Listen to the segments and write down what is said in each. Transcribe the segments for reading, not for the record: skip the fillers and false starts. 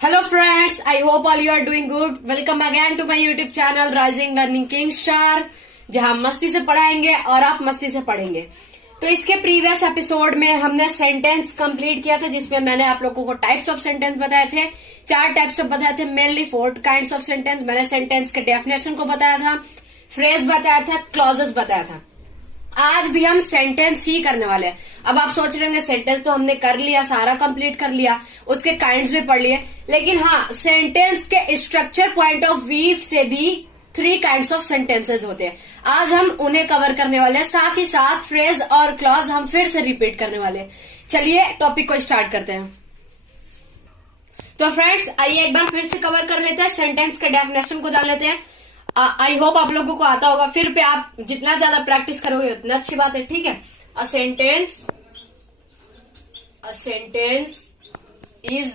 Hello friends, I hope all you are doing good. Welcome again to my YouTube channel rising learning king star, जहां मस्ती से पढ़ाएंगे और आप मस्ती से पढ़ेंगे। तो इसके प्रीवियस एपिसोड में हमने सेंटेंस कंप्लीट किया था, जिसमें मैंने आप लोगों को टाइप्स ऑफ सेंटेंस बताए थे। 4 टाइप्स ऑफ बताए थे, मेनली 4 काइंड्स ऑफ सेंटेंस। मैंने सेंटेंस के डेफिनेशन को बताया था, फ्रेज बताया था, क्लॉजेस बताया था। आज भी हम सेंटेंस ही करने वाले हैं। अब आप सोच रहे होंगे सेंटेंस तो हमने कर लिया, सारा कंप्लीट कर लिया, उसके काइंड्स भी पढ़ लिए, लेकिन हाँ, सेंटेंस के स्ट्रक्चर पॉइंट ऑफ व्यू से भी 3 काइंड्स ऑफ सेंटेंसेस होते हैं। आज हम उन्हें कवर करने वाले हैं, साथ ही साथ फ्रेज और क्लॉज हम फिर से रिपीट करने वाले हैं। चलिए टॉपिक को स्टार्ट करते हैं। तो फ्रेंड्स, आइए एक बार फिर से कवर कर लेते हैं, सेंटेंस के डेफिनेशन को जान लेते हैं। आई होप आप लोगों को आता होगा, फिर पे आप जितना ज्यादा प्रैक्टिस करोगे उतना अच्छी बात है, ठीक है। A sentence is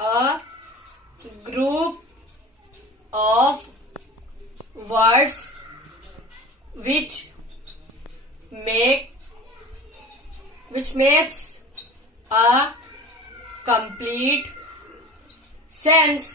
a group of words which makes a complete sense।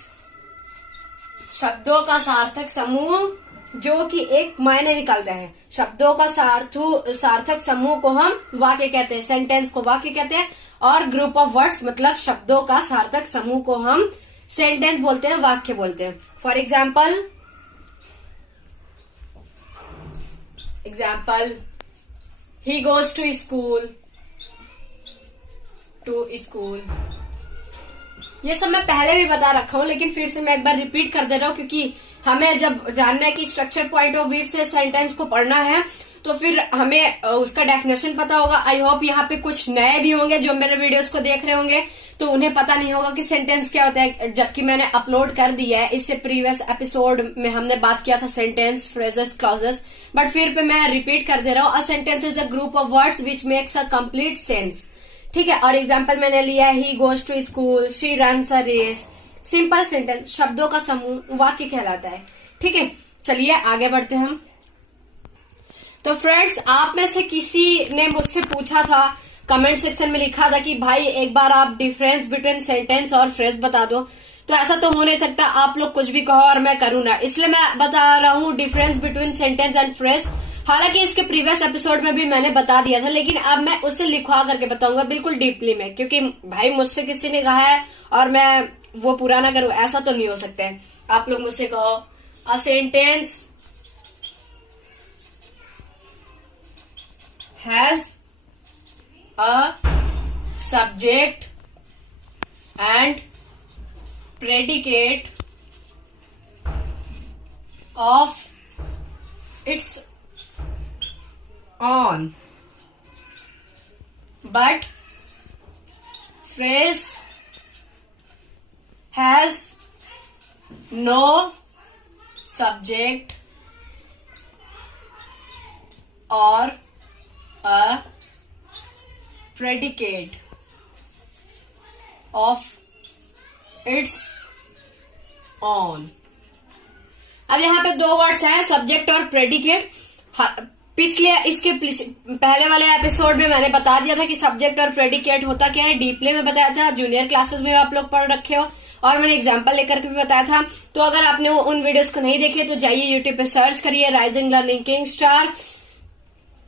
शब्दों का सार्थक समूह जो कि एक मायने निकालता है। शब्दों का सार्थक समूह को हम वाक्य कहते हैं, सेंटेंस को वाक्य कहते हैं, और ग्रुप ऑफ वर्ड्स मतलब शब्दों का सार्थक समूह को हम सेंटेंस बोलते हैं, वाक्य बोलते हैं। For example he goes to school, ये सब मैं पहले भी बता रखा हूं, लेकिन फिर से मैं एक बार रिपीट कर दे रहा हूं, क्योंकि हमें जब जानना है कि स्ट्रक्चर पॉइंट ऑफ व्यू से सेंटेंस को पढ़ना है तो फिर हमें उसका डेफिनेशन पता होगा। आई होप यहाँ पे कुछ नए भी होंगे जो मेरे वीडियोस को देख रहे होंगे, तो उन्हें पता नहीं होगा कि सेंटेंस क्या होता है, जबकि मैंने अपलोड कर दिया है। इससे प्रीवियस एपिसोड में हमने बात किया था सेंटेंस, फ्रेजेस, क्लॉजेस, बट फिर पे मैं रिपीट कर दे रहा हूँ। A sentence is a group of words which makes a complete sense, ठीक है। और एग्जाम्पल मैंने लिया है, he goes to school, she runs a race. Simple sentence, शब्दों का समूह वाक्य कहलाता है, ठीक है। चलिए आगे बढ़ते हैं हम। तो फ्रेंड्स, आप में से किसी ने मुझसे पूछा था, कमेंट सेक्शन में लिखा था कि भाई एक बार आप डिफरेंस बिटवीन सेंटेंस और फ्रेज बता दो। तो ऐसा तो हो नहीं सकता, आप लोग कुछ भी कहो और मैं करूँ ना, इसलिए मैं बता रहा हूँ difference between sentence and phrase. हालांकि इसके प्रीवियस एपिसोड में भी मैंने बता दिया था, लेकिन अब मैं उसे लिखवा करके बताऊंगा बिल्कुल डीपली में, क्योंकि भाई मुझसे किसी ने कहा है और मैं वो पूरा ना करूं, ऐसा तो नहीं हो सकता है। आप लोग मुझसे कहो, a sentence has a subject and predicate of its own, but phrase has no subject or a predicate of its own। अब यहाँ पे 2 वर्ड्स हैं, सब्जेक्ट और प्रेडिकेट। पिछले इसके पहले वाले एपिसोड में मैंने बता दिया था कि सब्जेक्ट और प्रेडिकेट होता क्या है, डीपली में बताया था, जूनियर क्लासेस में आप लोग पढ़ रखे हो, और मैंने एग्जांपल लेकर के भी बताया था। तो अगर आपने उन वीडियोस को नहीं देखे तो जाइए यूट्यूब पे सर्च करिए राइजिंग लर्निंग किंग स्टार,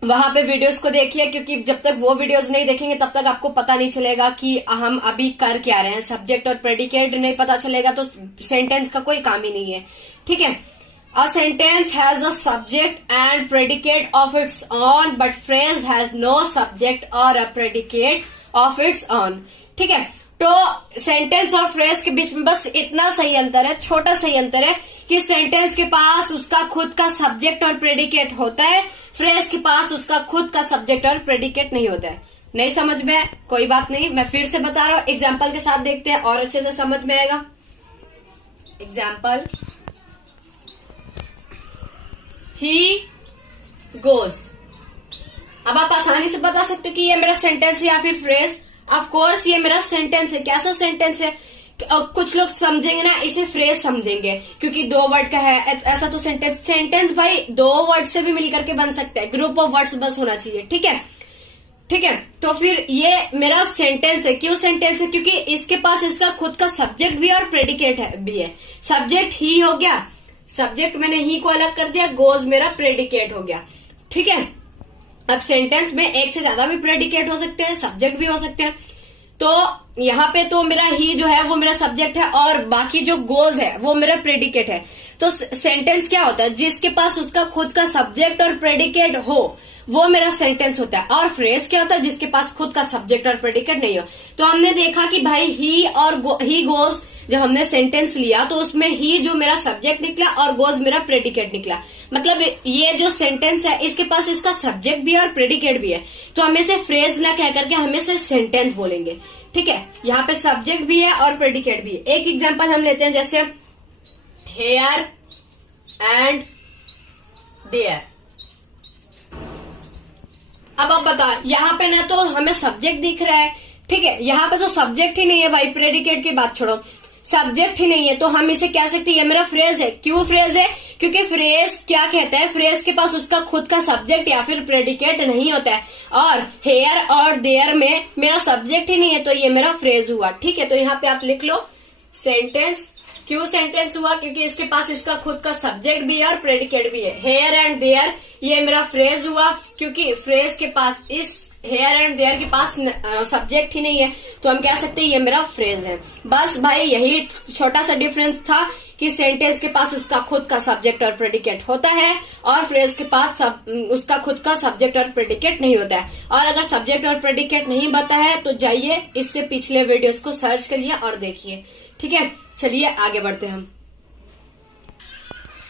वहां पे वीडियोस को देखिए, क्योंकि जब तक वो वीडियोस नहीं देखेंगे तब तक आपको पता नहीं चलेगा कि हम अभी कर क्या रहे हैं। सब्जेक्ट और प्रेडिकेट नहीं पता चलेगा तो सेंटेंस का कोई काम ही नहीं है, ठीक है। A sentence has a subject and predicate of its own, but phrase has no subject और a predicate of its own, ठीक है। तो सेंटेंस और फ्रेज के बीच में बस इतना सही अंतर है, छोटा सही अंतर है, कि सेंटेंस के पास उसका खुद का सब्जेक्ट और प्रेडिकेट होता है, फ्रेज के पास उसका खुद का सब्जेक्ट और प्रेडिकेट नहीं होता है। नहीं समझ में? कोई बात नहीं, मैं फिर से बता रहा हूं, एग्जाम्पल के साथ देखते हैं और अच्छे से समझ में आएगा। Example, he goes. अब आप आसानी से बता सकते हो कि ये मेरा सेंटेंस है या फिर फ्रेज। ऑफ कोर्स ये मेरा सेंटेंस है। कैसा सेंटेंस है कुछ लोग समझेंगे ना इसे फ्रेज समझेंगे, क्योंकि 2 वर्ड का है। ऐसा तो सेंटेंस भाई 2 वर्ड से भी मिलकर के बन सकता है, ग्रुप ऑफ वर्ड्स बस होना चाहिए। ठीक है, ठीक है। तो फिर ये मेरा सेंटेंस है। क्यों सेंटेंस है? क्योंकि इसके पास इसका खुद का सब्जेक्ट भी और प्रेडिकेट भी है। सब्जेक्ट ही हो गया, सब्जेक्ट मैंने ही को अलग कर दिया, गोज मेरा प्रेडिकेट हो गया। ठीक है, अब सेंटेंस में एक से ज्यादा भी प्रेडिकेट हो सकते हैं, सब्जेक्ट भी हो सकते हैं। तो यहाँ पे तो मेरा ही जो है वो मेरा सब्जेक्ट है और बाकी जो गोज है वो मेरा प्रेडिकेट है। तो सेंटेंस क्या होता है? जिसके पास उसका खुद का सब्जेक्ट और प्रेडिकेट हो वो मेरा सेंटेंस होता है। और फ्रेज क्या होता है? जिसके पास खुद का सब्जेक्ट और प्रेडिकेट नहीं हो। तो हमने देखा कि भाई ही और ही गोज, जब हमने सेंटेंस लिया तो उसमें ही जो मेरा सब्जेक्ट निकला और गोज मेरा प्रेडिकेट निकला। मतलब ये जो सेंटेंस है इसके पास इसका सब्जेक्ट भी है और प्रेडिकेट भी है, तो हम इसे फ्रेज ना कह करके हम इसे सेंटेंस बोलेंगे। ठीक है, यहाँ पे सब्जेक्ट भी है और प्रेडिकेट भी है। एक एग्जांपल हम लेते हैं, जैसे हेयर एंड देयर। अब आप बताओ, यहाँ पे ना तो हमें सब्जेक्ट दिख रहा है, ठीक है, यहाँ पे तो सब्जेक्ट ही नहीं है भाई, प्रेडिकेट की बात छोड़ो, सब्जेक्ट ही नहीं है, तो हम इसे कह सकते हैं ये मेरा फ्रेज है। क्यों फ्रेज है? क्योंकि फ्रेज क्या कहता है? फ्रेज के पास उसका खुद का सब्जेक्ट या फिर प्रेडिकेट नहीं होता है, और हेयर और देयर में मेरा सब्जेक्ट ही नहीं है, तो ये मेरा फ्रेज हुआ। ठीक है, तो यहाँ पे आप लिख लो सेंटेंस। क्यों सेंटेंस हुआ? क्योंकि इसके पास इसका खुद का सब्जेक्ट भी है और प्रेडिकेट भी है। हेयर एंड देयर ये मेरा फ्रेज हुआ, क्योंकि फ्रेज के पास इस हेयर एंड देयर के पास सब्जेक्ट ही नहीं है, तो हम कह सकते हैं ये मेरा फ्रेज है। बस भाई यही छोटा सा डिफरेंस था कि सेंटेंस के पास उसका खुद का सब्जेक्ट और प्रेडिकेट होता है और फ्रेज के पास उसका खुद का सब्जेक्ट और प्रेडिकेट नहीं होता है। और अगर सब्जेक्ट और प्रेडिकेट नहीं पता है तो जाइए इससे पिछले वीडियोस को सर्च करिए और देखिए। ठीक है, चलिए आगे बढ़ते हैं हम।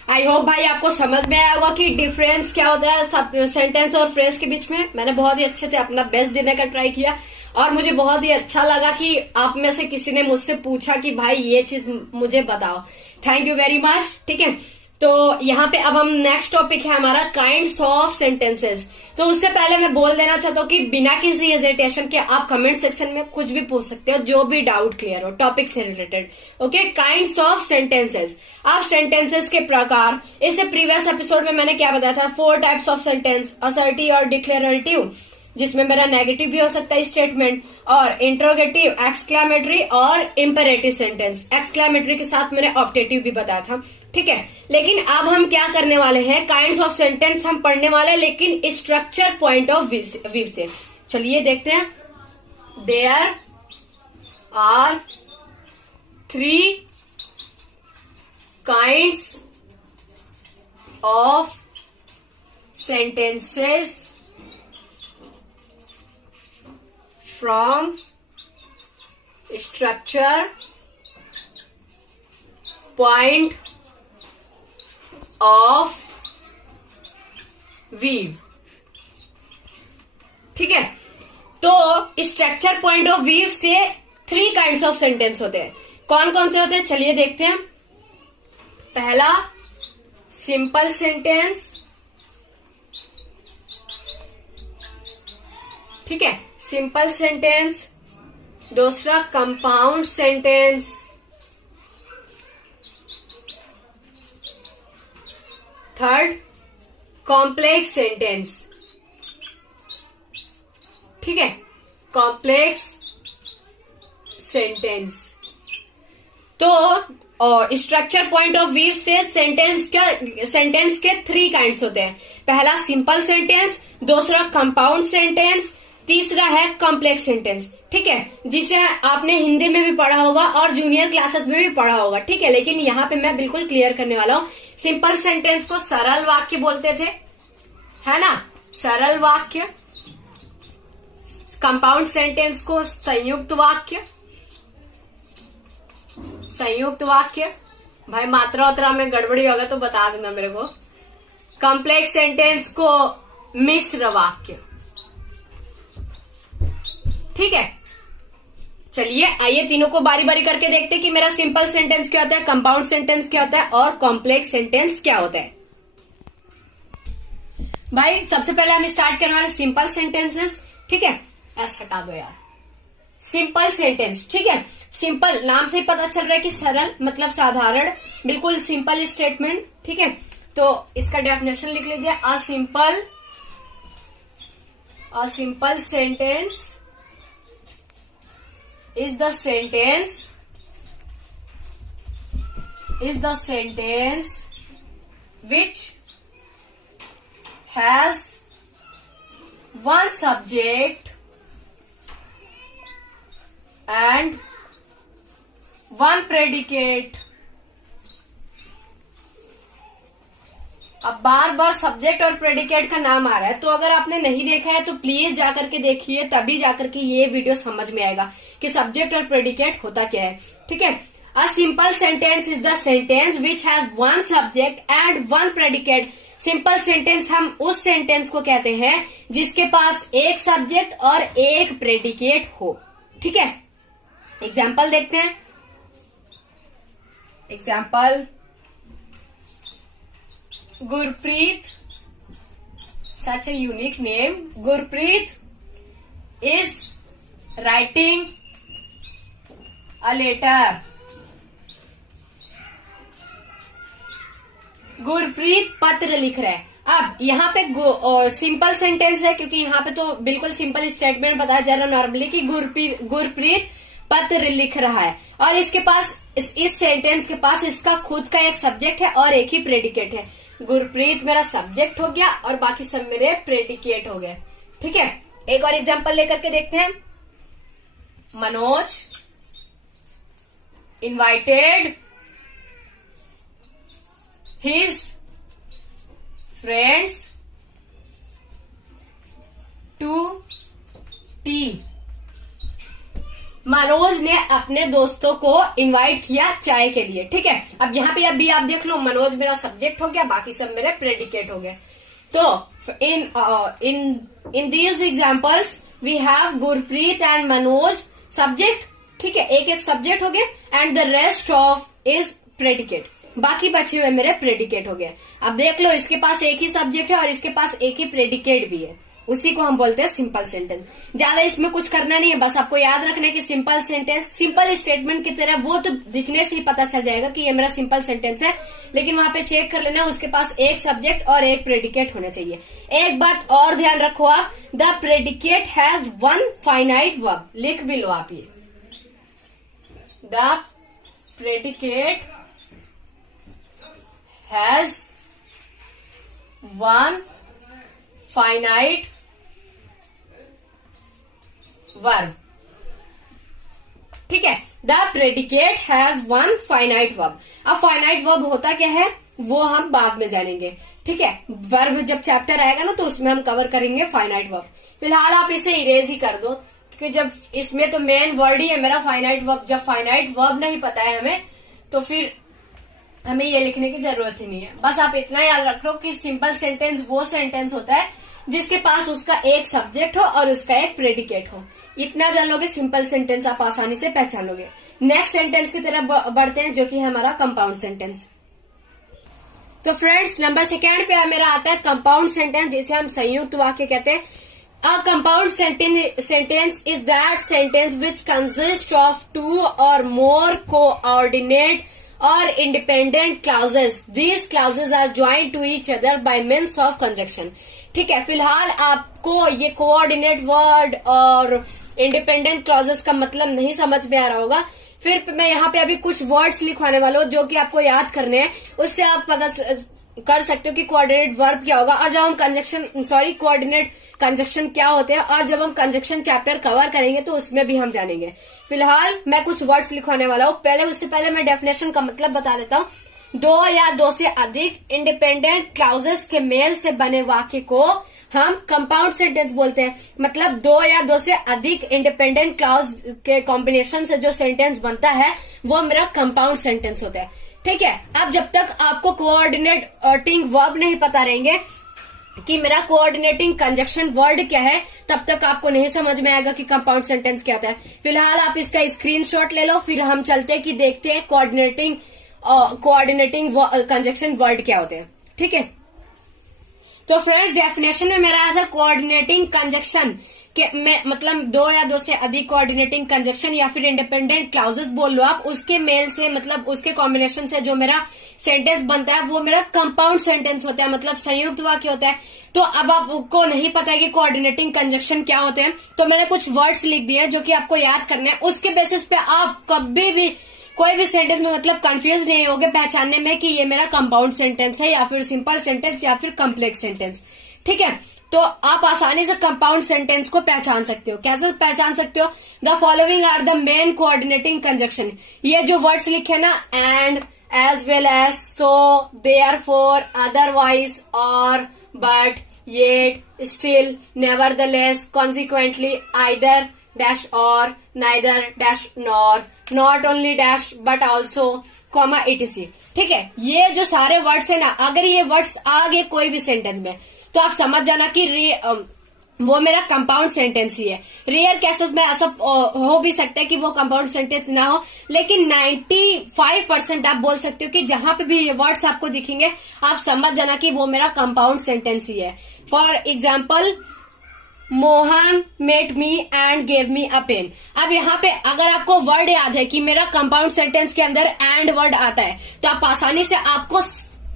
आई होप भाई आपको समझ में आया होगा कि डिफरेंस क्या होता है सेंटेंस और फ्रेज के बीच में। मैंने बहुत ही अच्छे से अपना बेस्ट देने का ट्राई किया और मुझे बहुत ही अच्छा लगा कि आप में से किसी ने मुझसे पूछा कि भाई ये चीज मुझे बताओ। Thank you very much. ठीक है, तो यहाँ पे अब हम नेक्स्ट टॉपिक है हमारा काइंड्स ऑफ सेंटेंसेस। तो उससे पहले मैं बोल देना चाहता हूँ कि बिना किसी हेजिटेशन के आप कमेंट सेक्शन में कुछ भी पूछ सकते हो, जो भी डाउट क्लियर हो टॉपिक से related. Okay, kinds of sentences. अब सेंटेंसेस के प्रकार, इससे प्रीवियस एपिसोड में मैंने क्या बताया था? 4 टाइप्स ऑफ सेंटेंस, असर्टिव और डिक्लेरेटिव, जिसमें मेरा नेगेटिव भी हो सकता है स्टेटमेंट, और इंट्रोगेटिव, एक्सक्लामेटरी और इंपेरेटिव सेंटेंस। एक्सक्लामेटरी के साथ मैंने ऑप्टेटिव भी बताया था। ठीक है, लेकिन अब हम क्या करने वाले हैं? काइंड्स ऑफ सेंटेंस हम पढ़ने वाले हैं, लेकिन स्ट्रक्चर पॉइंट ऑफ व्यू से। चलिए देखते हैं। There are 3 kinds of sentences from structure point of view। ठीक है, तो स्ट्रक्चर पॉइंट ऑफ व्यू से 3 काइंड्स ऑफ सेंटेंस होते हैं। कौन कौन से होते हैं? चलिए देखते हैं। पहला सिंपल सेंटेंस, ठीक है, सिंपल सेंटेंस। दूसरा compound sentence, third complex sentence. ठीक है, कॉम्प्लेक्स सेंटेंस। तो स्ट्रक्चर पॉइंट ऑफ व्यू से सेंटेंस के 3 काइंड्स होते हैं। पहला सिंपल सेंटेंस, दूसरा कंपाउंड सेंटेंस, तीसरा है कॉम्प्लेक्स सेंटेंस। ठीक है, जिसे आपने हिंदी में भी पढ़ा होगा और जूनियर क्लासेस में भी पढ़ा होगा। ठीक है, लेकिन यहाँ पे मैं बिल्कुल क्लियर करने वाला हूँ। सिंपल सेंटेंस को सरल वाक्य बोलते थे, है ना, सरल वाक्य। कंपाउंड सेंटेंस को संयुक्त वाक्य, संयुक्त वाक्य। भाई मात्रा उतरा में गड़बड़ी होगा तो बता देना मेरे को। कॉम्प्लेक्स सेंटेंस को मिश्र वाक्य। ठीक है, चलिए आइए तीनों को बारी बारी करके देखते हैं कि मेरा सिंपल सेंटेंस क्या होता है, कंपाउंड सेंटेंस क्या होता है और कॉम्प्लेक्स सेंटेंस क्या होता है। भाई सबसे पहले हम स्टार्ट करने वाले सिंपल सेंटेंसेस। ठीक है, ऐसा हटा दो यार, सिंपल सेंटेंस, ठीक है। सिंपल नाम से ही पता चल रहा है कि सरल मतलब साधारण, बिल्कुल सिंपल स्टेटमेंट, ठीक है। तो इसका डेफिनेशन लिख लीजिए, a simple sentence is the sentence which has one subject and one predicate। अब बार बार सब्जेक्ट और प्रेडिकेट का नाम आ रहा है, तो अगर आपने नहीं देखा है तो प्लीज जाकर के देखिए, तभी जाकर के ये वीडियो समझ में आएगा कि सब्जेक्ट और प्रेडिकेट होता क्या है, ठीक है। A simple sentence is the sentence which has one subject and one predicate. Simple sentence हम उस सेंटेंस को कहते हैं जिसके पास एक सब्जेक्ट और एक प्रेडिकेट हो, ठीक है। एग्जाम्पल देखते हैं। Example, Gurpreet, such a unique name. Gurpreet is writing a letter. Gurpreet पत्र लिख रहा है। अब यहाँ पे सिंपल सेंटेंस है, क्योंकि यहाँ पे तो बिल्कुल सिंपल स्टेटमेंट बताया जा रहा है नॉर्मली कि गुरप्रीत पत्र लिख रहा है, और इसके पास इस सेंटेंस के पास इसका खुद का एक सब्जेक्ट है और एक ही प्रेडिकेट है। गुरप्रीत मेरा सब्जेक्ट हो गया और बाकी सब मेरे प्रेडिकेट हो गए, ठीक है। एक और एग्जांपल लेकर के देखते हैं। Manoj invited his friends to tea. Manoj ने अपने दोस्तों को इनवाइट किया चाय के लिए, ठीक है। अब यहाँ पे अभी आप देख लो, मनोज मेरा सब्जेक्ट हो गया, बाकी सब मेरे प्रेडिकेट हो गए। तो in these examples we have Gurpreet and Manoj subject, ठीक है, एक एक सब्जेक्ट हो गए, and the rest of is predicate, बाकी बचे हुए मेरे प्रेडिकेट हो गए। अब देख लो, इसके पास एक ही सब्जेक्ट है और इसके पास एक ही प्रेडिकेट भी है, उसी को हम बोलते हैं सिंपल सेंटेंस। ज्यादा इसमें कुछ करना नहीं है, बस आपको याद रखना है कि सिंपल सेंटेंस सिंपल स्टेटमेंट की तरह, वो तो दिखने से ही पता चल जाएगा कि ये मेरा सिंपल सेंटेंस है, लेकिन वहां पे चेक कर लेना उसके पास एक सब्जेक्ट और एक प्रेडिकेट होना चाहिए। एक बात और ध्यान रखो आप, the predicate has one finite verb, लिख भी लो आप ये, the predicate has one finite verb, ठीक है। The predicate has one finite verb. अब फाइनाइट वर्ब होता क्या है वो हम बाद में जानेंगे, ठीक है। वर्ब जब चैप्टर आएगा ना तो उसमें हम कवर करेंगे फाइनाइट वर्ब। फिलहाल आप इसे इरेज ही कर दो, क्योंकि जब इसमें तो मेन वर्ड ही है मेरा फाइनाइट वर्ब। जब फाइनाइट वर्ब नहीं पता है हमें तो फिर हमें ये लिखने की जरूरत ही नहीं है। बस आप इतना याद रख लो कि सिंपल सेंटेंस वो सेंटेंस होता है जिसके पास उसका एक सब्जेक्ट हो और उसका एक प्रेडिकेट हो। इतना जान लोगे, सिंपल सेंटेंस आप आसानी से पहचान लोगे। नेक्स्ट सेंटेंस की तरफ बढ़ते हैं, जो कि है हमारा कंपाउंड सेंटेंस। तो फ्रेंड्स, नंबर सेकेंड पे मेरा आता है कंपाउंड सेंटेंस, जिसे हम संयुक्त वाक्य कहते हैं। A compound sentence is that sentence which consist of two or more coordinate or independent clauses. These clauses are joined to each other by means of conjunction. ठीक है, फिलहाल आपको ये कोऑर्डिनेट वर्ड और इंडिपेंडेंट क्लॉजेस का मतलब नहीं समझ में आ रहा होगा। फिर मैं यहाँ पे अभी कुछ वर्ड्स लिखवाने वाला हूँ जो कि आपको याद करने हैं, उससे आप पता कर सकते हो कि कोऑर्डिनेट वर्ब क्या होगा, और जब हम कोऑर्डिनेट कंजक्शन क्या होते हैं, और जब हम कंजक्शन चैप्टर कवर करेंगे तो उसमें भी हम जानेंगे। फिलहाल मैं कुछ वर्ड्स लिखवाने वाला हूँ। उससे पहले मैं डेफिनेशन का मतलब बता देता हूँ। दो या दो से अधिक इंडिपेंडेंट क्लाउजेस के मेल से बने वाक्य को हम कंपाउंड सेंटेंस बोलते हैं। मतलब दो या दो से अधिक इंडिपेंडेंट क्लाउज के कॉम्बिनेशन से जो सेंटेंस बनता है वो मेरा कंपाउंड सेंटेंस होता है, ठीक है। अब जब तक आपको कोऑर्डिनेटिंग वर्ब नहीं पता रहेंगे कि मेरा कोऑर्डिनेटिंग कंजक्शन वर्ड क्या है, तब तक आपको नहीं समझ में आएगा कि कंपाउंड सेंटेंस क्या होता है। फिलहाल आप इसका स्क्रीनशॉट ले लो, फिर हम चलते हैं कि देखते हैं कोऑर्डिनेटिंग कंजक्शन वर्ड क्या होते हैं, ठीक है। तो फ्रेंड डेफिनेशन में मेरा आया था कोऑर्डिनेटिंग कंजक्शन के में मतलब दो या दो से अधिक कोऑर्डिनेटिंग कंजक्शन या फिर इंडिपेंडेंट क्लाउजेस बोल लो आप, उसके मेल से मतलब उसके कॉम्बिनेशन से जो मेरा सेंटेंस बनता है वो मेरा कंपाउंड सेंटेंस होता है, मतलब संयुक्त वाक्य होता है। तो अब आपको नहीं पता है कि कोऑर्डिनेटिंग कंजक्शन क्या होते हैं, तो मैंने कुछ वर्ड्स लिख दिए हैं जो कि आपको याद करने हैं। उसके बेसिस पे आप कभी भी कोई भी सेंटेंस में मतलब कंफ्यूज नहीं होगे पहचानने में कि ये मेरा कंपाउंड सेंटेंस है या फिर सिंपल सेंटेंस या फिर कॉम्प्लेक्स सेंटेंस। ठीक है, तो आप आसानी से कंपाउंड सेंटेंस को पहचान सकते हो। कैसे पहचान सकते हो? The following are the main coordinating conjunction. ये जो वर्ड्स लिखे ना, and, as well as, so, therefore, otherwise, or, but, yet, still, nevertheless, consequently, either dash or, neither dash nor, not only dash but also, comma etc। ठीक है, ये जो सारे words है ना, अगर ये वर्ड्स आ गए कोई भी सेंटेंस में तो आप समझ जाना कि वो मेरा कंपाउंड सेंटेंस ही है। रेयर केसेस में ऐसा हो भी सकता है कि वो कंपाउंड सेंटेंस ना हो, लेकिन 95% आप बोल सकते हो कि जहां पे भी ये वर्ड्स आपको दिखेंगे आप समझ जाना कि वो मेरा कंपाउंड सेंटेंस ही है। For example, Mohan met me and gave me a pen. अब यहाँ पे अगर आपको वर्ड याद है कि मेरा कंपाउंड सेंटेंस के अंदर एंड वर्ड आता है, तो आप आसानी से आपको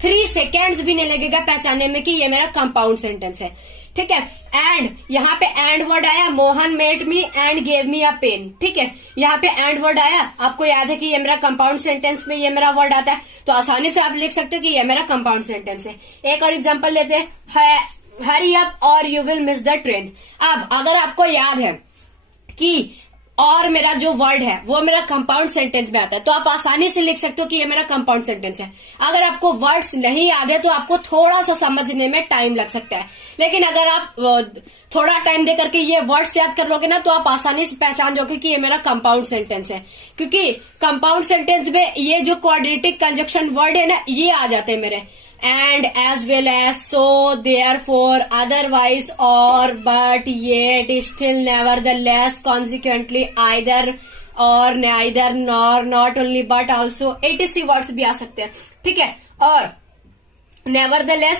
3 सेकेंड्स भी नहीं लगेगा पहचानने में कि ये मेरा कंपाउंड सेंटेंस है। ठीक है, एंड, यहाँ पे एंड वर्ड आया, Mohan met me and gave me a pen. ठीक है, यहाँ पे एंड वर्ड आया, आपको याद है कि ये मेरा कंपाउंड सेंटेंस में ये मेरा वर्ड आता है, तो आसानी से आप लिख सकते हो कि ये मेरा कंपाउंड सेंटेंस है। एक और एग्जांपल लेते हैं, हरी अप और you will miss the train. अब अगर आपको याद है कि और मेरा जो वर्ड है वो मेरा कंपाउंड सेंटेंस में आता है, तो आप आसानी से लिख सकते हो कि ये मेरा कंपाउंड सेंटेंस है। अगर आपको वर्ड्स नहीं याद है तो आपको थोड़ा सा समझने में टाइम लग सकता है, लेकिन अगर आप थोड़ा टाइम दे करके ये वर्ड्स याद कर लोगे ना तो आप आसानी से पहचान जाओगे कि ये मेरा कंपाउंड सेंटेंस है। क्योंकि कंपाउंड सेंटेंस में ये जो कोऑर्डिनेटिंग कंजक्शन वर्ड है ना, ये आ जाते हैं मेरे, and as well as, so, therefore, otherwise, or, but, yet, still, nevertheless, consequently, either, or, neither, nor, not only, but also, etc words भी आ सकते हैं। ठीक है, और nevertheless,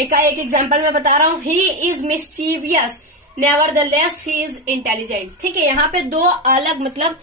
एक एग्जाम्पल मैं बता रहा हूँ, he is mischievous, nevertheless he is intelligent। ठीक है, यहाँ पे दो अलग मतलब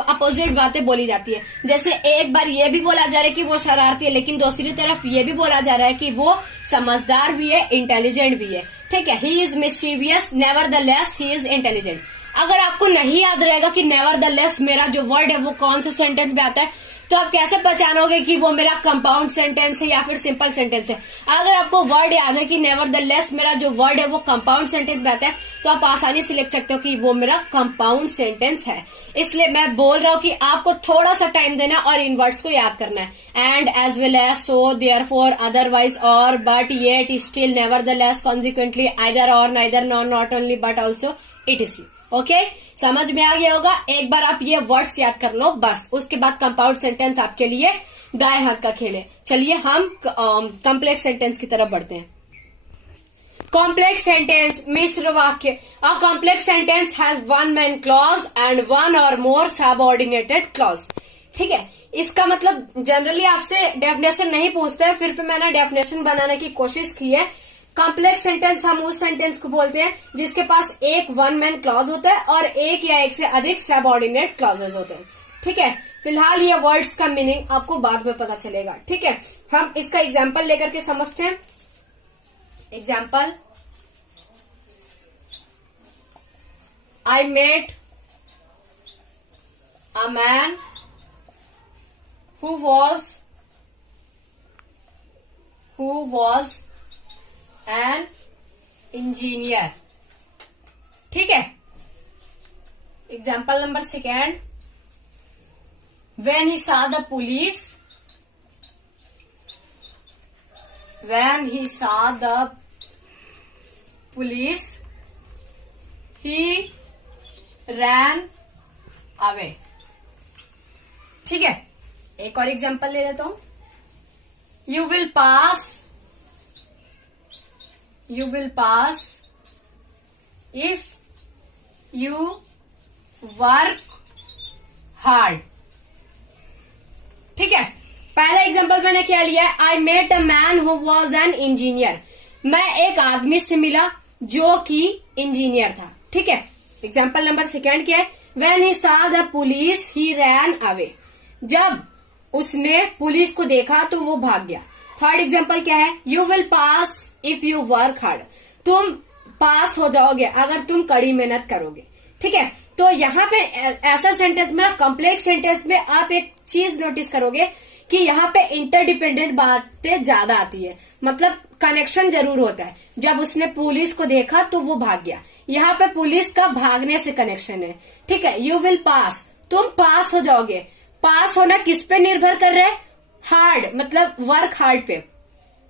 अपोजिट बातें बोली जाती है। जैसे एक बार ये भी बोला जा रहा है कि वो शरारती है, लेकिन दूसरी तरफ ये भी बोला जा रहा है कि वो समझदार भी है, इंटेलिजेंट भी है। ठीक है, he is mischievous, nevertheless he is intelligent. अगर आपको नहीं याद रहेगा कि नेवरदलेस मेरा जो वर्ड है वो कौन से सेंटेंस में आता है, तो आप कैसे पहचानोगे कि वो मेरा कंपाउंड सेंटेंस है या फिर सिंपल सेंटेंस है? अगर आपको वर्ड याद है कि नेवरदलेस मेरा जो वर्ड है वो कंपाउंड सेंटेंस में आता है, तो आप आसानी से लिख सकते हो कि वो मेरा कंपाउंड सेंटेंस है। इसलिए मैं बोल रहा हूँ कि आपको थोड़ा सा टाइम देना और इन वर्ड्स को याद करना है। And, as well as, so, therefore, otherwise, or, but, yet, still, nevertheless, consequently, either, or, neither, nor, not only, but also, etc। Okay, समझ में आ गया होगा। एक बार आप ये वर्ड्स याद कर लो बस, उसके बाद कंपाउंड सेंटेंस आपके लिए दाएं हाथ का खेल है। चलिए हम कॉम्प्लेक्स सेंटेंस की तरफ बढ़ते हैं। कॉम्प्लेक्स सेंटेंस, मिश्र वाक्य। A complex sentence has one main clause and one और मोर सबऑर्डिनेटेड क्लॉज। ठीक है, इसका मतलब जनरली आपसे डेफिनेशन नहीं पूछते हैं, फिर भी मैंने डेफिनेशन बनाने की कोशिश की है। कॉम्प्लेक्स सेंटेंस हम उस सेंटेंस को बोलते हैं जिसके पास एक वन मैन क्लॉज होता है और एक या एक से अधिक सबऑर्डिनेट क्लॉजेस होते हैं। ठीक है, फिलहाल ये वर्ड्स का मीनिंग आपको बाद में पता चलेगा। ठीक है, हम इसका एग्जाम्पल लेकर के समझते हैं। Example, I met a man who was an engineer. ठीक है, example number 2, when he saw the police he ran away। ठीक है, एक और एग्जाम्पल ले लेता हूं, you will pass if you work hard। ठीक है, पहला एग्जाम्पल मैंने क्या लिया है, I met a man who was an engineer. मैं एक आदमी से मिला जो कि इंजीनियर था। ठीक है। एग्जाम्पल नंबर सेकेंड क्या है, वेन ही सा the police he ran away. जब उसने पुलिस को देखा तो वो भाग गया। थर्ड एग्जाम्पल क्या है, you will pass if you work hard. तुम पास हो जाओगे अगर तुम कड़ी मेहनत करोगे। ठीक है। तो यहाँ पे ऐसा सेंटेंस में, कॉम्प्लेक्स सेंटेंस में आप एक चीज नोटिस करोगे कि यहाँ पे इंटरडिपेंडेंट बातें ज्यादा आती है, मतलब कनेक्शन जरूर होता है। जब उसने पुलिस को देखा तो वो भाग गया, यहाँ पे पुलिस का भागने से कनेक्शन है। ठीक है। यू विल पास, तुम पास हो जाओगे। पास होना किस पे निर्भर कर रहा है, हार्ड मतलब वर्क हार्ड पे।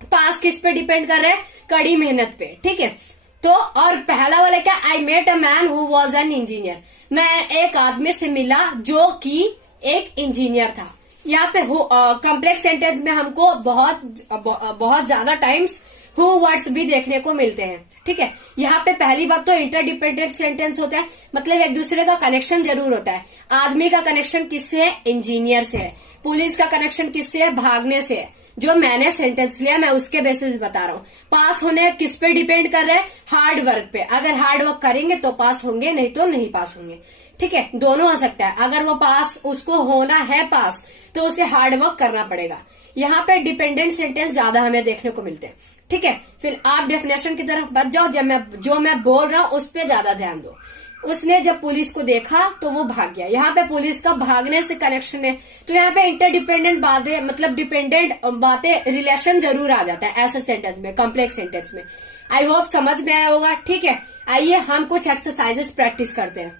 पास किस पे डिपेंड कर रहा है, कड़ी मेहनत पे। ठीक है। तो और पहला वाला क्या, I met a man who was an engineer. मैं एक आदमी से मिला जो कि एक इंजीनियर था। यहाँ पे कॉम्प्लेक्स सेंटेंस में हमको बहुत ज्यादा टाइम्स हु वर्ड्स भी देखने को मिलते हैं। ठीक है। यहाँ पे पहली बात तो इंटरडिपेंडेंट सेंटेंस होता है, मतलब एक दूसरे का कनेक्शन जरूर होता है। आदमी का कनेक्शन किससे है, इंजीनियर से है। पुलिस का कनेक्शन किससे है, भागने से है। जो मैंने सेंटेंस लिया मैं उसके बेसिस पे बता रहा हूँ। पास होने किस पे डिपेंड कर रहा है, हार्ड वर्क पे। अगर हार्ड वर्क करेंगे तो पास होंगे, नहीं तो नहीं पास होंगे। ठीक है। दोनों हो सकता है। अगर वो पास, उसको होना है पास, तो उसे हार्ड वर्क करना पड़ेगा। यहाँ पे डिपेंडेंट सेंटेंस ज्यादा हमें देखने को मिलते हैं। ठीक है। फिर आप डेफिनेशन की तरफ बच जाओ, जो मैं बोल रहा हूँ उस पर ज्यादा ध्यान दो। उसने जब पुलिस को देखा तो वो भाग गया, यहाँ पे पुलिस का भागने से कनेक्शन है। तो यहाँ पे इंटरडिपेंडेंट बातें, मतलब डिपेंडेंट बातें, रिलेशन जरूर आ जाता है ऐसे सेंटेंस में, कॉम्प्लेक्स सेंटेंस में। आई होप समझ में आया होगा। ठीक है। आइए हम कुछ एक्सरसाइजेस प्रैक्टिस करते हैं।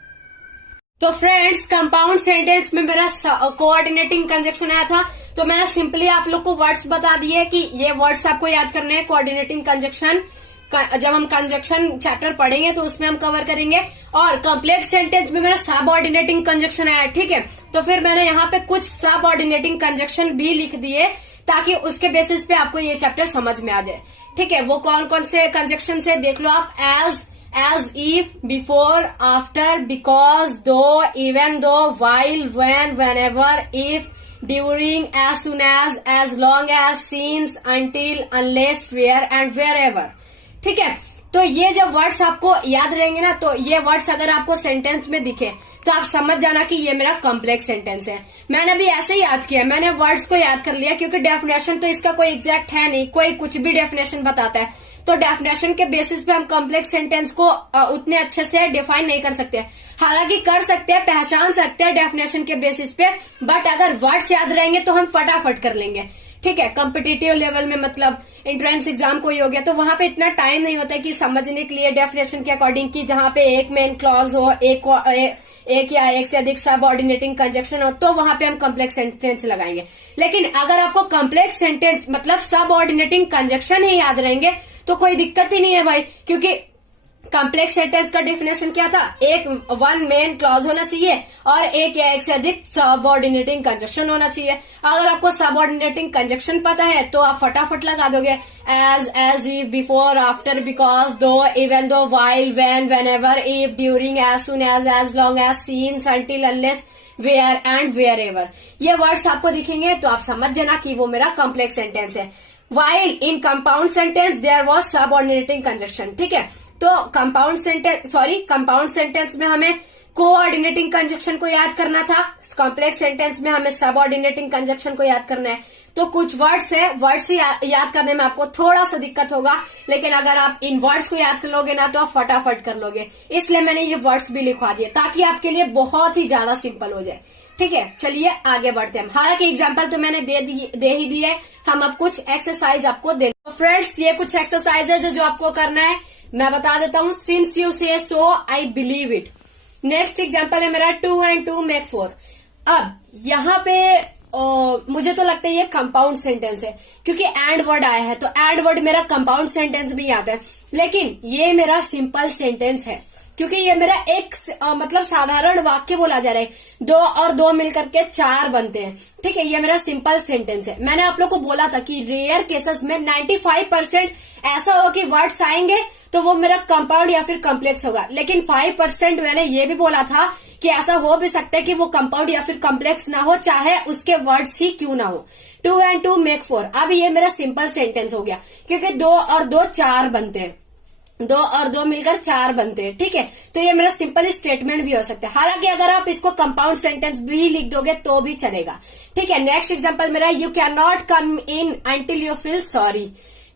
तो फ्रेंड्स, कंपाउंड सेंटेंस में मेरा कोऑर्डिनेटिंग कंजक्शन आया था, तो मैंने सिंपली आप लोग को वर्ड्स बता दिए कि ये वर्ड्स आपको याद करने हैं। कोऑर्डिनेटिंग कंजक्शन जब हम कंजक्शन चैप्टर पढ़ेंगे तो उसमें हम कवर करेंगे। और कॉम्प्लेक्स सेंटेंस में मेरा सबऑर्डिनेटिंग कंजक्शन आया। ठीक है। तो फिर मैंने यहाँ पे कुछ सबऑर्डिनेटिंग कंजक्शन भी लिख दिए ताकि उसके बेसिस पे आपको ये चैप्टर समझ में आ जाए। ठीक है। वो कौन कौन से कंजक्शन से देख लो आप, as, if, before, after, because, though, even though, while, when, whenever, if, during, as soon as long as, since, until, unless, where and wherever। ठीक है। तो ये जब वर्ड्स आपको याद रहेंगे ना, तो ये वर्ड्स अगर आपको सेंटेंस में दिखे तो आप समझ जाना कि ये मेरा कॉम्प्लेक्स सेंटेंस है। मैंने भी ऐसे ही याद किया, मैंने वर्ड्स को याद कर लिया क्योंकि डेफिनेशन तो इसका कोई एग्जैक्ट है नहीं, कोई कुछ भी डेफिनेशन बताता है। तो डेफिनेशन के बेसिस पे हम कॉम्प्लेक्स सेंटेंस को उतने अच्छे से डिफाइन नहीं कर सकते। हालांकि कर सकते हैं, पहचान सकते हैं डेफिनेशन के बेसिस पे, बट अगर वर्ड्स याद रहेंगे तो हम फटाफट कर लेंगे। ठीक है। कॉम्पिटिटिव लेवल में, मतलब एंट्रेंस एग्जाम कोई हो गया तो वहां पे इतना टाइम नहीं होता है कि समझने के लिए डेफिनेशन के अकॉर्डिंग की जहां पे एक मेन क्लॉज हो, एक या एक से अधिक सब ऑर्डिनेटिंग कंजक्शन हो, तो वहां पे हम कॉम्प्लेक्स सेंटेंस लगाएंगे। लेकिन अगर आपको कॉम्प्लेक्स सेंटेंस मतलब सब ऑर्डिनेटिंग कंजक्शन ही याद रहेंगे तो कोई दिक्कत ही नहीं है भाई, क्योंकि कॉम्प्लेक्स सेंटेंस का डेफिनेशन क्या था, एक वन मेन क्लॉज होना चाहिए और एक या एक से अधिक सबऑर्डिनेटिंग कंजक्शन होना चाहिए। अगर आपको सबऑर्डिनेटिंग कंजक्शन पता है तो आप फटाफट लगा दोगे, as, if, before, after, because, though, even though, while, when, whenever, if, during, as soon as long as, since, until, unless, where and wherever. ये वर्ड्स आपको दिखेंगे तो आप समझ जाना कि वो मेरा कॉम्प्लेक्स सेंटेंस है। While in compound sentence there was subordinating conjunction। ठीक है। तो कंपाउंड सेंटेंस में हमें कोऑर्डिनेटिंग कंजक्शन को याद करना था, कॉम्प्लेक्स सेंटेंस में हमें सबऑर्डिनेटिंग कंजक्शन को याद करना है। तो कुछ वर्ड्स है, वर्ड्स याद करने में आपको थोड़ा सा दिक्कत होगा, लेकिन अगर आप इन वर्ड्स को याद कर लोगे ना तो आप फटाफट कर लोगे। इसलिए मैंने ये वर्ड्स भी लिखवा दिए ताकि आपके लिए बहुत ही ज्यादा सिंपल हो जाए। ठीक है। चलिए आगे बढ़ते हैं। हालांकि एग्जाम्पल तो मैंने दे ही दिए, हम अब कुछ एक्सरसाइज आपको दे। तो फ्रेंड्स, ये कुछ एक्सरसाइज है जो आपको करना है, मैं बता देता हूँ। Since you say so I believe it. Next example है मेरा 2 and 2 make 4। अब यहाँ पे मुझे तो लगता है ये कंपाउंड सेंटेंस है क्योंकि एंड वर्ड आया है, तो एंड वर्ड मेरा कंपाउंड सेंटेंस में ही आता है। लेकिन ये मेरा सिंपल सेंटेंस है क्योंकि ये मेरा एक मतलब साधारण वाक्य बोला जा रहा है, 2 और 2 मिलकर के 4 बनते हैं। ठीक है। ये मेरा सिंपल सेंटेंस है। मैंने आप लोग को बोला था कि रेयर केसेस में 95% ऐसा हो कि वर्ड्स आएंगे तो वो मेरा कंपाउंड या फिर कॉम्प्लेक्स होगा, लेकिन 5% मैंने ये भी बोला था कि ऐसा हो भी सकता है कि वो कंपाउंड या फिर कॉम्प्लेक्स ना हो, चाहे उसके वर्ड्स ही क्यों ना हो। 2 and 2 make 4। अब ये मेरा सिंपल सेंटेंस हो गया, क्योंकि 2 और 2 4 बनते हैं, 2 और 2 मिलकर 4 बनते हैं, ठीक है। तो ये मेरा सिंपल स्टेटमेंट भी हो सकता है। हालांकि अगर आप इसको कंपाउंड सेंटेंस भी लिख दोगे तो भी चलेगा, ठीक है। नेक्स्ट एग्जांपल मेरा, you can not come in until you feel sorry.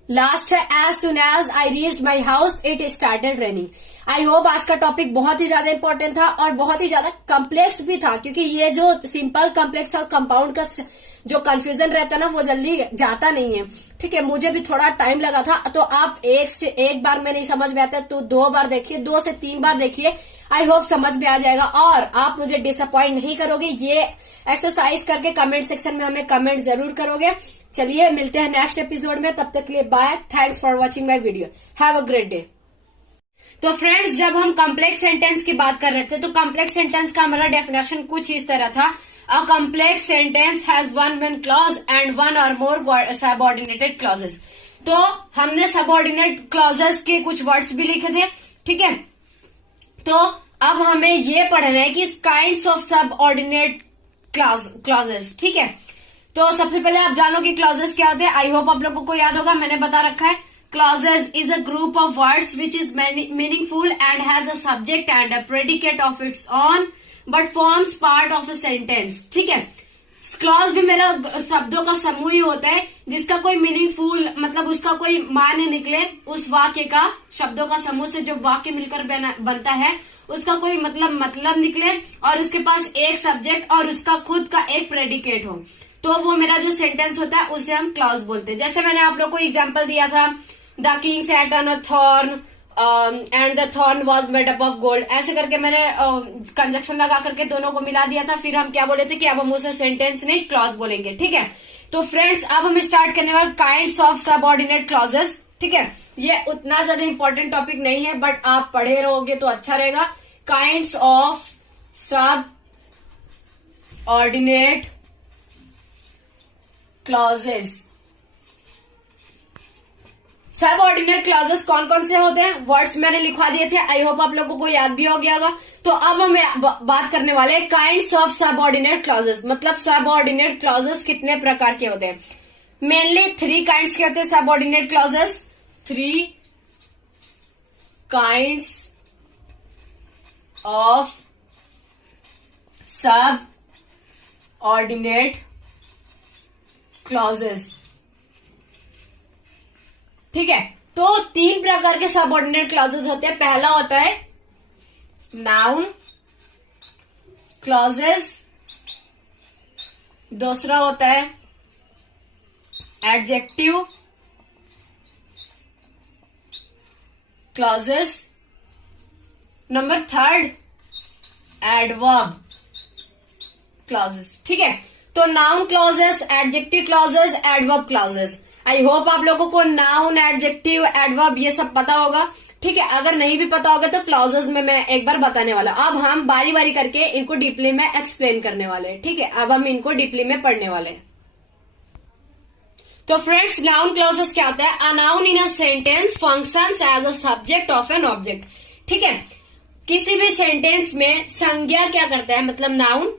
Last है, as soon as I reached my house it started raining. I hope आज का टॉपिक बहुत ही ज्यादा इंपॉर्टेंट था और बहुत ही ज्यादा कॉम्प्लेक्स भी था, क्योंकि ये जो सिंपल, कॉम्प्लेक्स और कंपाउंड का जो कंफ्यूजन रहता है ना, वो जल्दी जाता नहीं है, ठीक है। मुझे भी थोड़ा टाइम लगा था, तो आप एक बार में नहीं समझ में आता तो 2 बार देखिए, 2 से 3 बार देखिए, आई होप समझ में आ जाएगा और आप मुझे डिसअपॉइंट नहीं करोगे। ये एक्सरसाइज करके कमेंट सेक्शन में हमें कमेंट जरूर करोगे। चलिए मिलते हैं नेक्स्ट एपिसोड में, तब तक के लिए bye. Thanks for watching my video, have a great day. तो फ्रेंड्स, जब हम कॉम्प्लेक्स सेंटेंस की बात कर रहे थे, तो कॉम्प्लेक्स सेंटेंस का हमारा डेफिनेशन कुछ इस तरह था, A complex sentence has one main clause and one or more subordinated clauses। तो हमने सबऑर्डिनेट क्लॉजेस के कुछ वर्ड्स भी लिखे थे, ठीक है। तो अब हमें ये पढ़ना है कि काइंड्स ऑफ सबऑर्डिनेट क्लॉजेस, ठीक है। तो सबसे पहले आप जानो कि क्लॉजेस क्या होते हैं। आई होप आप लोगों को याद होगा, मैंने बता रखा है। Clauses is a group of words which is meaningful and has a subject and a predicate of its own but forms part of a sentence, ठीक है। क्लॉज भी मेरा शब्दों का समूह ही होता है, जिसका कोई मीनिंगफुल, मतलब उसका कोई मान्य निकले, उस वाक्य का, शब्दों का समूह से जो वाक्य मिलकर बनता है, उसका कोई मतलब निकले और उसके पास एक सब्जेक्ट और उसका खुद का एक प्रेडिकेट हो, तो वो मेरा जो सेंटेंस होता है उसे हम क्लॉज बोलते हैं। जैसे मैंने आप लोग को एग्जाम्पल दिया था, the king sat on a thorn and the thorn was made up of gold. ऐसे करके मैंने कंजक्शन लगा करके दोनों को मिला दिया था। फिर हम क्या बोले थे कि अब हम उसे सेंटेंस नहीं क्लॉज बोलेंगे, ठीक है। तो फ्रेंड्स, अब हम स्टार्ट करने वाले काइंड्स ऑफ सबऑर्डिनेट क्लॉजेस, ठीक है। ये उतना ज्यादा इंपॉर्टेंट टॉपिक नहीं है, बट आप पढ़े रहोगे तो अच्छा रहेगा। Kinds of subordinate clauses. Subordinate clauses कौन कौन से होते हैं, वर्ड्स मैंने लिखवा दिए थे, आई होप आप लोगों को याद भी हो गया होगा। तो अब हम बात करने वाले हैं काइंड्स ऑफ सबऑर्डिनेट क्लॉजेस, मतलब सबऑर्डिनेट क्लॉजेस कितने प्रकार के होते हैं। मेनली 3 काइंड्स के होते हैं subordinate clauses. 3 kinds of subordinate clauses, ठीक है। तो 3 प्रकार के सबऑर्डिनेट क्लॉजेस होते हैं। पहला होता है नाउन क्लॉजेस, दूसरा होता है adjective clauses, number 3 adverb clauses, ठीक है। तो noun clauses, adjective clauses, adverb clauses. आई होप आप लोगों को नाउन, एडजेक्टिव, एडवर्ब ये सब पता होगा, ठीक है। अगर नहीं भी पता होगा तो क्लॉजेस में मैं एक बार बताने वाला। अब हम बारी बारी करके इनको डीपली में एक्सप्लेन करने वाले हैं, ठीक है। अब हम इनको डीपली में पढ़ने वाले हैं। तो फ्रेंड्स, नाउन क्लॉजेस क्या होता है। A noun in a sentence functions as a subject of an object, ठीक है। किसी भी सेंटेंस में संज्ञा क्या करता है, मतलब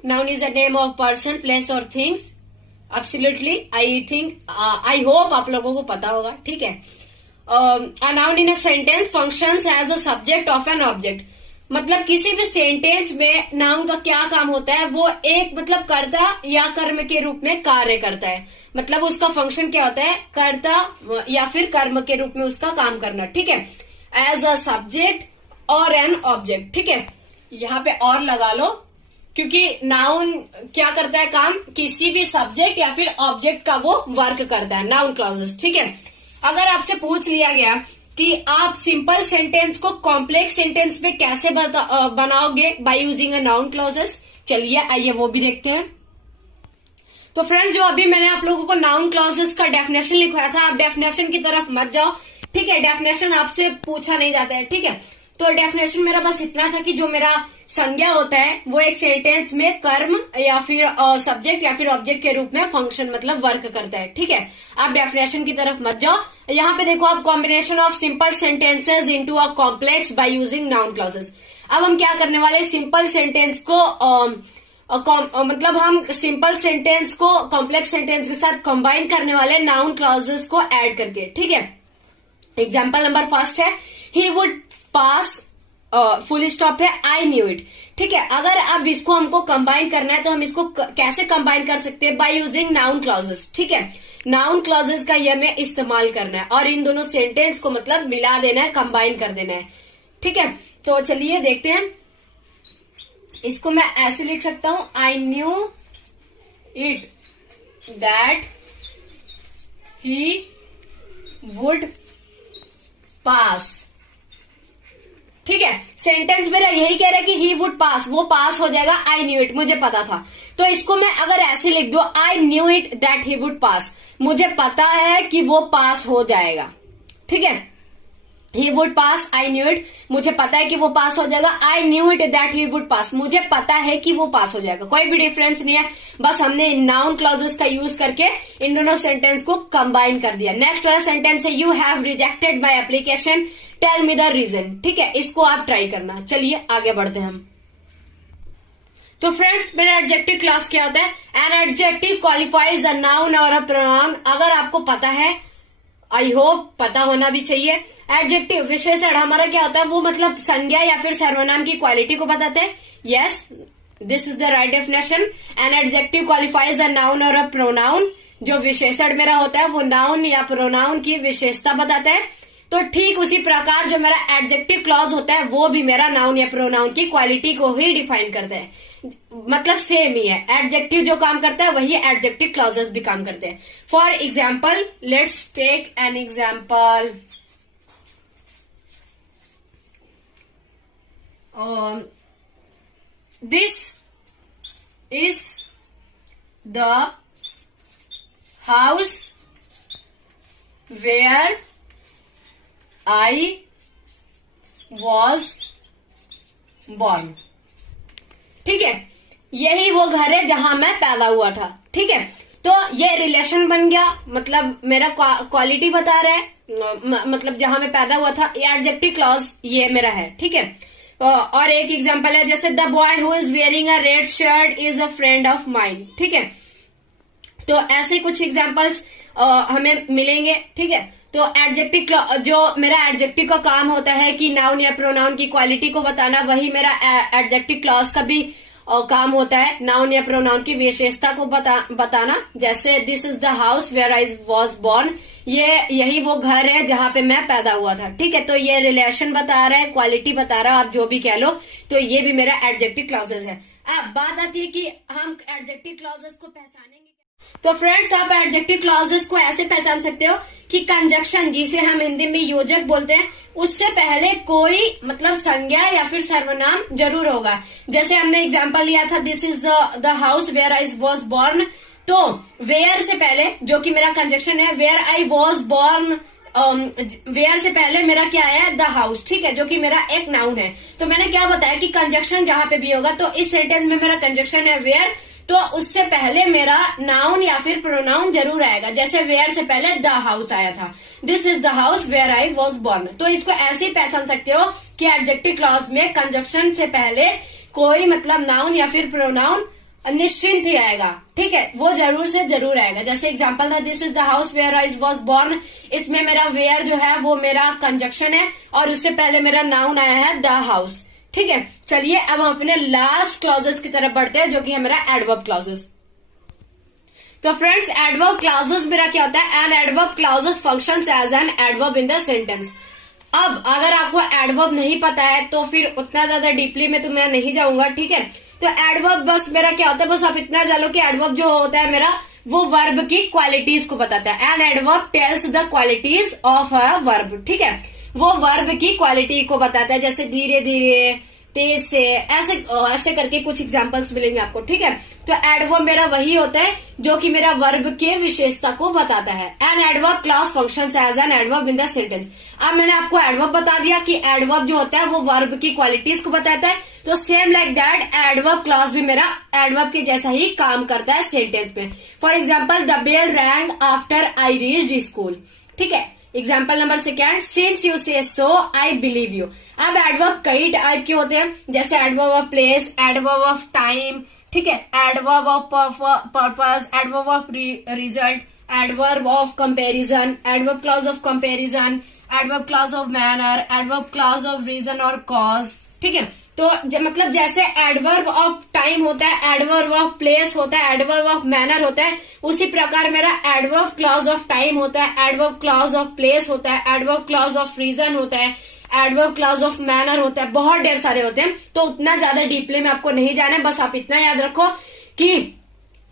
noun is a name of person, place और थिंग्स। एब्सोल्युटली, आई होप आप लोगों को पता होगा, ठीक है। A noun in a sentence functions as a subject of an object, मतलब किसी भी सेंटेंस में नाउन का क्या काम होता है, वो एक मतलब कर्ता या कर्म के रूप में कार्य करता है। मतलब उसका फंक्शन क्या होता है, कर्ता या फिर कर्म के रूप में उसका काम करना, ठीक है। एज अ सब्जेक्ट और एन ऑब्जेक्ट, ठीक है। यहाँ पे और लगा लो, क्योंकि नाउन क्या करता है काम, किसी भी सब्जेक्ट या फिर ऑब्जेक्ट का वो वर्क करता है, नाउन क्लॉजेस, ठीक है। अगर आपसे पूछ लिया गया कि आप सिंपल सेंटेंस को कॉम्प्लेक्स सेंटेंस में कैसे बनाओगे by using a noun clauses, चलिए आइए वो भी देखते हैं। तो फ्रेंड्स, जो अभी मैंने आप लोगों को नाउन क्लॉजेस का डेफिनेशन लिखवाया था, आप डेफिनेशन की तरफ मत जाओ, ठीक है। डेफिनेशन आपसे पूछा नहीं जाता है, ठीक है। तो डेफिनेशन मेरा बस इतना था कि जो मेरा संज्ञा होता है वो एक सेंटेंस में कर्म या फिर सब्जेक्ट या फिर ऑब्जेक्ट के रूप में फंक्शन मतलब वर्क करता है। ठीक है, आप डेफिनेशन की तरफ मत जाओ। यहाँ पे देखो आप, combination of simple sentences into a complex by using noun clauses. अब हम क्या करने वाले, सिंपल सेंटेंस को मतलब हम सिंपल सेंटेंस को कॉम्प्लेक्स सेंटेंस के साथ कंबाइन करने वाले नाउन क्लॉजेस को ऐड करके। ठीक है, एग्जाम्पल नंबर फर्स्ट है he would pass, full stop है, आई न्यू इट। ठीक है, अगर अब इसको हमको कंबाइन करना है तो हम इसको कैसे कंबाइन कर सकते हैं, बाय यूजिंग नाउन क्लॉजेस। ठीक है, नाउन क्लॉजेस का ये हमें इस्तेमाल करना है और इन दोनों सेंटेंस को मतलब मिला देना है, कंबाइन कर देना है। ठीक है, तो चलिए देखते हैं। इसको मैं ऐसे लिख सकता हूं, I knew it that he would पास। ठीक है, सेंटेंस मेरा यही कह रहा है कि ही वुड पास, वो पास हो जाएगा, आई न्यू इट, मुझे पता था। तो इसको मैं अगर ऐसे लिख दो, I knew it that he would पास, मुझे पता है कि वो पास हो जाएगा। ठीक है, he would pass, I knew it, मुझे पता है कि वो पास हो जाएगा, I knew it that he would पास, मुझे पता है कि वो पास हो जाएगा। कोई भी डिफरेंस नहीं है, बस हमने नाउन क्लॉजेस का यूज करके इन दोनों सेंटेंस को कंबाइन कर दिया। नेक्स्ट वाला सेंटेंस है, you have rejected my application, tell me the reason. ठीक है, इसको आप ट्राई करना। चलिए आगे बढ़ते हैं हम। तो फ्रेंड्स, मेरा एडजेक्टिव क्लॉज क्या होता है, an adjective qualifies a noun और अ प्रोनाउन। अगर आपको पता है, आई होप पता होना भी चाहिए, एडजेक्टिव विशेषण हमारा क्या होता है, वो मतलब संज्ञा या फिर सर्वनाम की क्वालिटी को बताते हैं। Yes, this is the right definition. An adjective qualifies a noun और अ प्रोनाउन। जो विशेषण मेरा होता है वो नाउन या प्रोनाउन की विशेषता बताता है। तो ठीक उसी प्रकार जो मेरा एडजेक्टिव क्लॉज होता है वो भी मेरा नाउन या प्रोनाउन की क्वालिटी को ही डिफाइन करता है, मतलब सेम ही है। एडजेक्टिव जो काम करता है वही एडजेक्टिव क्लॉजेस भी काम करते हैं। For example, let's take an example, this is the house where I was born. ठीक है, यही वो घर है जहां मैं पैदा हुआ था। ठीक है, तो ये रिलेशन बन गया, मतलब मेरा क्वालिटी बता रहा है, मतलब जहां मैं पैदा हुआ था, ये एडजेक्टिव क्लॉज ये मेरा है। ठीक है, और एक एग्जांपल है जैसे the boy who is wearing a red shirt is a friend of mine. ठीक है, तो ऐसे कुछ एग्जांपल्स हमें मिलेंगे। ठीक है, तो एडजेक्टिव जो मेरा एडजेक्टिव का काम होता है कि नाउन या प्रोनाउन की क्वालिटी को बताना, वही मेरा एडजेक्टिव क्लॉज का भी काम होता है, नाउन या प्रोनाउन की विशेषता को बताना। जैसे this is the house where I was born, यही वो घर है जहां पे मैं पैदा हुआ था। ठीक है, तो ये रिलेशन बता रहा है, क्वालिटी बता रहा है, आप जो भी कह लो, तो ये भी मेरा एडजेक्टिव क्लॉजेस है। अब बात आती है कि हम एडजेक्टिव क्लॉजेस को पहचानेंगे। तो फ्रेंड्स, आप एडजेक्टिव क्लॉजेस को ऐसे पहचान सकते हो कि कंजक्शन, जिसे हम हिंदी में योजक बोलते हैं, उससे पहले कोई मतलब संज्ञा या फिर सर्वनाम जरूर होगा। जैसे हमने एग्जांपल लिया था, this is the house where I was born, तो वेयर से पहले, जो कि मेरा कंजक्शन है, where I was born, where से पहले मेरा क्या है, द हाउस। ठीक है, जो कि मेरा एक नाउन है। तो मैंने क्या बताया कि कंजक्शन जहां पे भी होगा, तो इस सेंटेंस में मेरा कंजक्शन है वेयर, तो उससे पहले मेरा नाउन या फिर प्रोनाउन जरूर आएगा। जैसे वेयर से पहले द हाउस आया था, this is the house where I was born. तो इसको ऐसे ही पहचान सकते हो कि एडजेक्टिव क्लॉज में कंजक्शन से पहले कोई मतलब नाउन या फिर प्रोनाउन निश्चिंत ही आएगा। ठीक है, वो जरूर से जरूर आएगा। जैसे एग्जांपल था, this is the house where I was born, इसमें मेरा वेयर जो है वो मेरा कंजक्शन है और उससे पहले मेरा नाउन आया है द हाउस। ठीक है, चलिए अब हम अपने लास्ट क्लॉजेस की तरफ बढ़ते हैं, जो कि है मेरा एडवर्ब क्लॉजेस। तो फ्रेंड्स, एडवर्ब क्लॉजेस मेरा क्या होता है, an adverb clauses functions as an adverb in the sentence. अब अगर आपको एडवर्ब नहीं पता है तो फिर उतना ज्यादा डीपली में तो मैं नहीं जाऊंगा। ठीक है, तो एडवर्ब बस मेरा क्या होता है, बस आप इतना जानो कि एडवर्ब जो होता है मेरा, वो वर्ब की क्वालिटीज को बताता है। An adverb tells the qualities of a verb. ठीक है, वो वर्ब की क्वालिटी को बताता है, जैसे धीरे धीरे, तेज से, ऐसे ऐसे करके कुछ एग्जांपल्स मिलेंगे आपको, ठीक है। तो एडवर्ब मेरा वही होता है जो कि मेरा वर्ब के विशेषता को बताता है। An adverb clause functions as an adverb in the sentence. अब मैंने आपको एडवर्ब बता दिया कि एडवर्ब जो होता है वो वर्ब की क्वालिटीज को बताता है, तो same like that adverb clause भी मेरा एडवर्ब के जैसा ही काम करता है सेंटेंस में। For example, the bell rang after I reached school, ठीक है। Example number second, since you say so I believe you. अब एडवर्ब कई टाइप के होते हैं, जैसे adverb of place, adverb of time, ठीक है, adverb of purpose, adverb of result, adverb of comparison, adverb clause of comparison, adverb clause of manner, adverb clause of reason और cause, ठीक है। तो मतलब जैसे एडवर्ब ऑफ टाइम होता है, एडवर्ब ऑफ प्लेस होता है, एडवर्ब ऑफ मैनर होता है, उसी प्रकार मेरा एडवर्ब क्लॉज ऑफ टाइम होता है, एडवर्ब क्लॉज ऑफ प्लेस होता है, एडवर्ब क्लॉज ऑफ रीजन होता है, एडवर्ब क्लॉज ऑफ मैनर होता है, बहुत ढेर सारे होते हैं। तो उतना ज्यादा डीपली में आपको नहीं जाना है, बस आप इतना याद रखो कि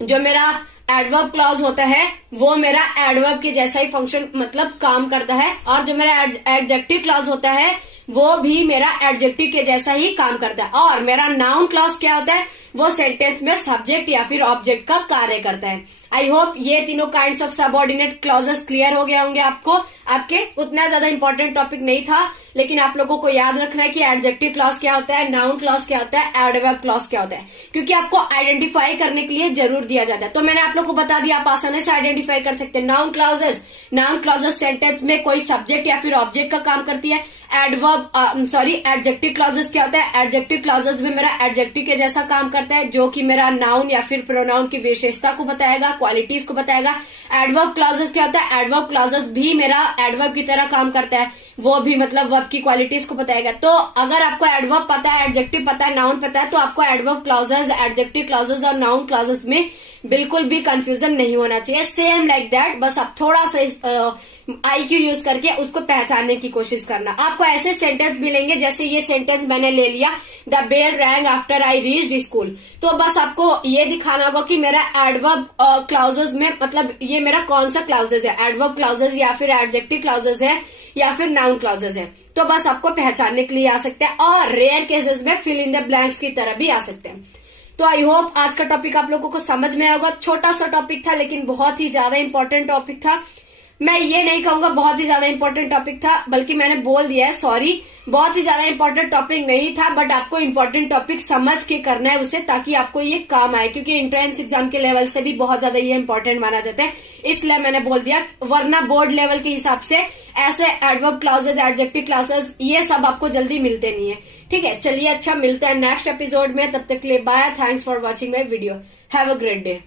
जो मेरा एडवर्ब क्लॉज होता है वो मेरा एडवर्ब के जैसा ही फंक्शन मतलब काम करता है, और जो मेरा एडजेक्टिव क्लॉज होता है वो भी मेरा एडजेक्टिव के जैसा ही काम करता है। और मेरा नाउन क्लॉज क्या होता है, वो सेंटेंस में सब्जेक्ट या फिर ऑब्जेक्ट का कार्य करता है। आई होप ये तीनों kinds of subordinate clauses clear हो गए होंगे आपको। आपके उतना ज्यादा इंपॉर्टेंट टॉपिक नहीं था, लेकिन आप लोगों को याद रखना है कि एडजेक्टिव क्लॉज क्या होता है, नाउन क्लॉज क्या होता है, एडवर्ब क्लॉज क्या होता है, क्योंकि आपको आइडेंटिफाई करने के लिए जरूर दिया जाता है। तो मैंने आप लोगों को बता दिया, आप आसानी से आइडेंटिफाई कर सकते हैं। नाउन क्लॉजेस सेंटेंस में कोई सब्जेक्ट या फिर ऑब्जेक्ट का काम करती है। एडजेक्टिव क्लॉजेस क्या होता है, एडजेक्टिव क्लॉजेस में मेरा एडजेक्टिव के जैसा काम करता है, जो कि मेरा नाउन या फिर प्रोनाउन की विशेषता को बताएगा, क्वालिटीज को बताएगा। एडवर्ब क्लॉजेस क्या होता है, एडवर्ब क्लॉजेस भी मेरा एडवर्ब की तरह काम करता है, वो भी मतलब वर्ब की क्वालिटीज को बताएगा। तो अगर आपको एडवर्ब पता है, एडजेक्टिव पता है, नाउन पता है, तो आपको एडवर्ब क्लॉजेस, एडजेक्टिव क्लॉजेस और नाउन क्लॉजेस में बिल्कुल भी कंफ्यूजन नहीं होना चाहिए। सेम लाइक दैट, बस आप थोड़ा सा IQ यूज करके उसको पहचानने की कोशिश करना। आपको ऐसे सेंटेंस मिलेंगे, जैसे ये सेंटेंस मैंने ले लिया, the bell rang after I reached school. तो बस आपको ये दिखाना होगा कि मेरा एडवर्ब क्लॉजेस में मतलब ये मेरा कौन सा क्लॉजेस है, एडवर्ब क्लॉजेस या फिर एडजेक्टिव क्लॉजेस है या फिर नाउन क्लॉजेस है। तो बस आपको पहचानने के लिए आ सकते हैं, और रेयर केसेस में फिल इन द ब्लैंक्स की तरह भी आ सकते हैं। तो आई होप आज का टॉपिक आप लोगों को समझ में आया होगा। छोटा सा टॉपिक था, लेकिन बहुत ही ज्यादा इंपॉर्टेंट टॉपिक था। मैं ये नहीं कहूंगा बहुत ही ज्यादा इंपॉर्टेंट टॉपिक था, बल्कि मैंने बोल दिया है, सॉरी, बहुत ही ज्यादा इंपॉर्टेंट टॉपिक नहीं था, बट आपको इंपॉर्टेंट टॉपिक समझ के करना है उसे, ताकि आपको ये काम आए, क्योंकि एंट्रेंस एग्जाम के लेवल से भी बहुत ज्यादा ये इंपॉर्टेंट माना जाता है, इसलिए मैंने बोल दिया। वरना बोर्ड लेवल के हिसाब से ऐसे एडवर्ब क्लॉजेस, एडजेक्टिव क्लॉजेस ये सब आपको जल्दी मिलते नहीं है, ठीक है। चलिए, अच्छा, मिलते हैं नेक्स्ट एपिसोड में, तब तक के लिए bye, thanks for watching my video, have a great day.